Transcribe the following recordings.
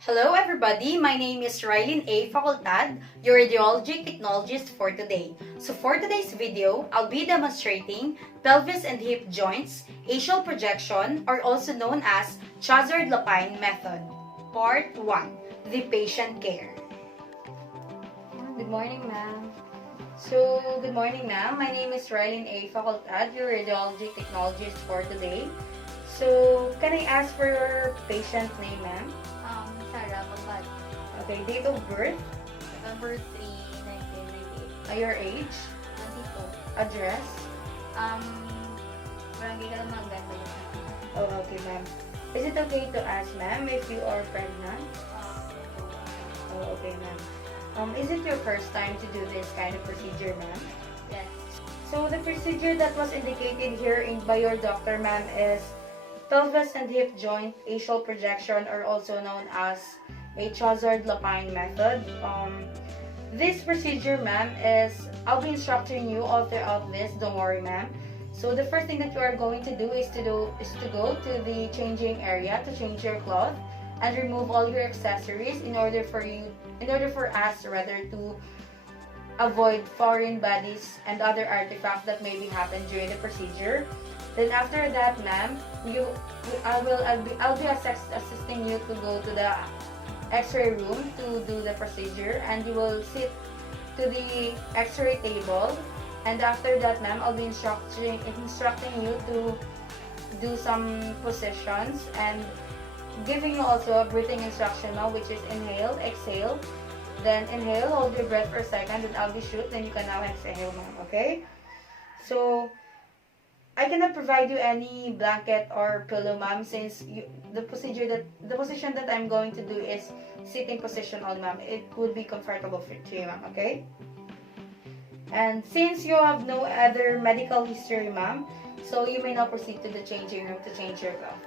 Hello everybody, my name is Railyn A-Facultad, your radiology technologist for today. So for today's video, I'll be demonstrating pelvis and hip joints, axial projection, or also known as Chassard-Lapine method. Part 1, the patient care. Good morning, ma'am. Good morning, ma'am. My name is Railyn A-Facultad, your radiology technologist for today. So, can I ask for your patient name, ma'am? Sarah Babad. Okay, date of birth, November 3, 1998. your age, 22. address. Barangay Kalamagan. Oh, okay, ma'am. Is it okay to ask, ma'am, if you are pregnant? Oh, okay, ma'am. Is it your first time to do this kind of procedure, ma'am? Yes. So, the procedure that was indicated here by your doctor, ma'am, is pelvis and hip joint axial projection, or also known as a Chassard-Lapine method. This procedure, ma'am, I'll be instructing you all throughout this. Don't worry, ma'am. So the first thing that you are going to do is to go to the changing area to change your cloth and remove all your accessories in order for us to avoid foreign bodies and other artifacts that may be happened during the procedure. Then after that, ma'am, I'll be assisting you to go to the X-ray room to do the procedure, and you will sit to the X-ray table. And after that, ma'am, I'll be instructing you to do some positions and giving you also a breathing instruction now, which is inhale, exhale. Then inhale, hold your breath for a second, then I'll be shoot. Then you can now exhale, ma'am. Okay? So I cannot provide you any blanket or pillow, ma'am, since the position that I'm going to do is sitting position only, ma'am. It would be comfortable to you, ma'am, okay? And since you have no other medical history, ma'am, so you may now proceed to the changing room to change your clothes.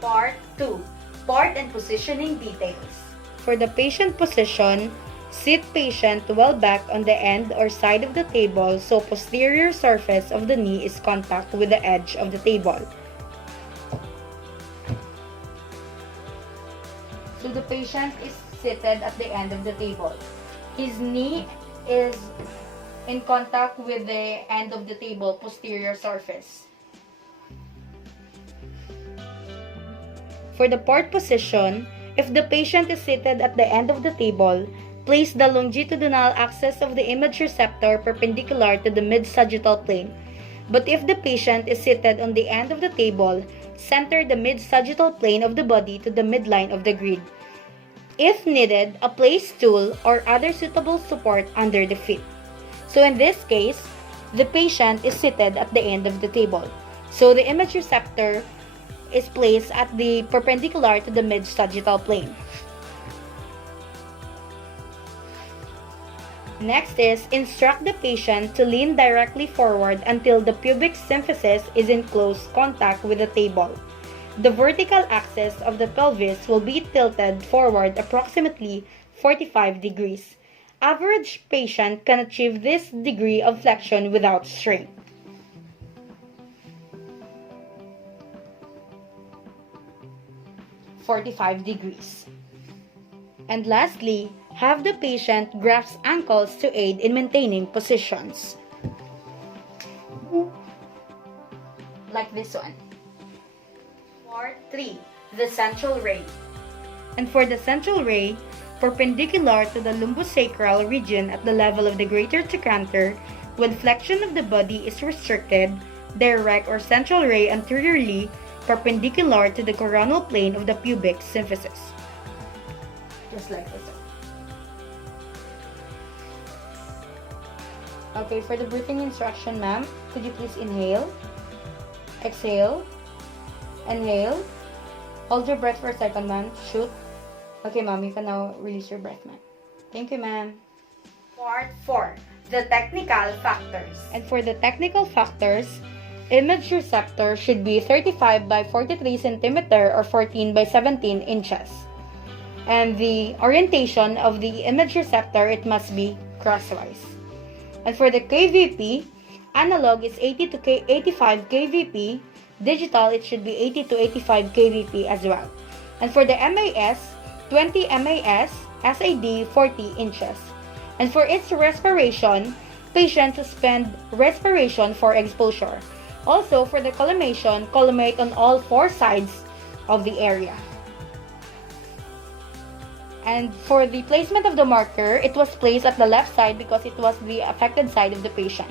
Part 2. Part and positioning details. For the patient position, sit patient well back on the end or side of the table so posterior surface of the knee is contact with the edge of the table. So the patient is seated at the end of the table. His knee is in contact with the end of the table, posterior surface. For the part position, if the patient is seated at the end of the table, place the longitudinal axis of the image receptor perpendicular to the mid-sagittal plane. But if the patient is seated on the end of the table, center the mid-sagittal plane of the body to the midline of the grid. If needed, a place stool or other suitable support under the feet. So in this case, the patient is seated at the end of the table. So the image receptor is placed at the perpendicular to the mid-sagittal plane. Next is instruct the patient to lean directly forward until the pubic symphysis is in close contact with the table. The vertical axis of the pelvis will be tilted forward approximately 45 degrees. Average patient can achieve this degree of flexion without strain. -45 And lastly, have the patient grasp ankles to aid in maintaining positions. Like this one. Part 3. The central ray. And for the central ray, perpendicular to the lumbosacral region at the level of the greater trochanter, when flexion of the body is restricted, direct or central ray anteriorly perpendicular to the coronal plane of the pubic symphysis. Just like this. Okay, for the breathing instruction, ma'am, could you please inhale, exhale, inhale, hold your breath for a second, ma'am, shoot. Okay, ma'am, you can now release your breath, ma'am. Thank you, ma'am. Part 4. The technical factors. And for the technical factors, image receptor should be 35 by 43 cm or 14 by 17 inches. And the orientation of the image receptor, it must be crosswise. And for the kVp, analog is 80 to 85 kVp. Digital, it should be 80 to 85 kVp as well. And for the MAS, 20 MAS, SAD, 40 inches. And for its respiration, patient suspend respiration for exposure. Also, for the collimation, collimate on all four sides of the area. And for the placement of the marker, it was placed at the left side because it was the affected side of the patient.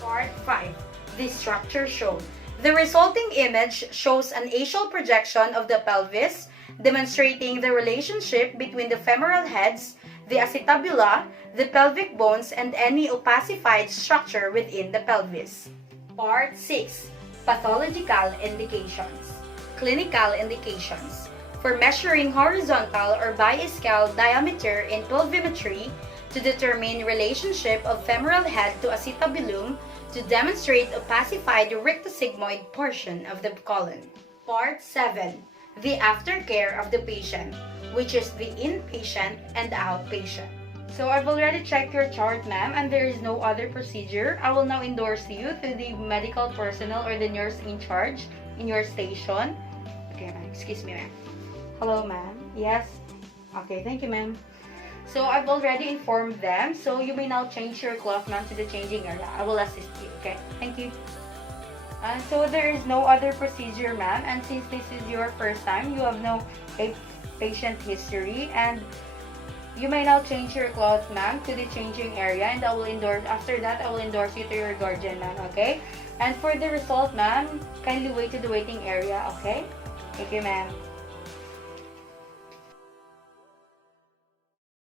Part 5. The structure shown. The resulting image shows an axial projection of the pelvis, demonstrating the relationship between the femoral heads, the acetabula, the pelvic bones, and any opacified structure within the pelvis. Part 6. Pathological indications. Clinical indications. For measuring horizontal or biaxial diameter in pelvimetry to determine relationship of femoral head to acetabulum, to demonstrate opacified rectosigmoid portion of the colon. Part 7. The aftercare of the patient, which is the inpatient and outpatient. So I've already checked your chart, ma'am, and there is no other procedure. I will now endorse you to the medical personnel or the nurse in charge in your station. Okay, ma'am. Excuse me, ma'am. Hello, ma'am. Yes? Okay, thank you, ma'am. So I've already informed them, so you may now change your cloth, ma'am, to the changing area. I will assist you, okay? Thank you. And so there is no other procedure, ma'am, and since this is your first time, you have no patient history, and you may now change your clothes, ma'am, to the changing area, and after that, I will endorse you to your guardian, ma'am, okay? And for the result, ma'am, kindly wait to the waiting area, okay? Thank you, ma'am.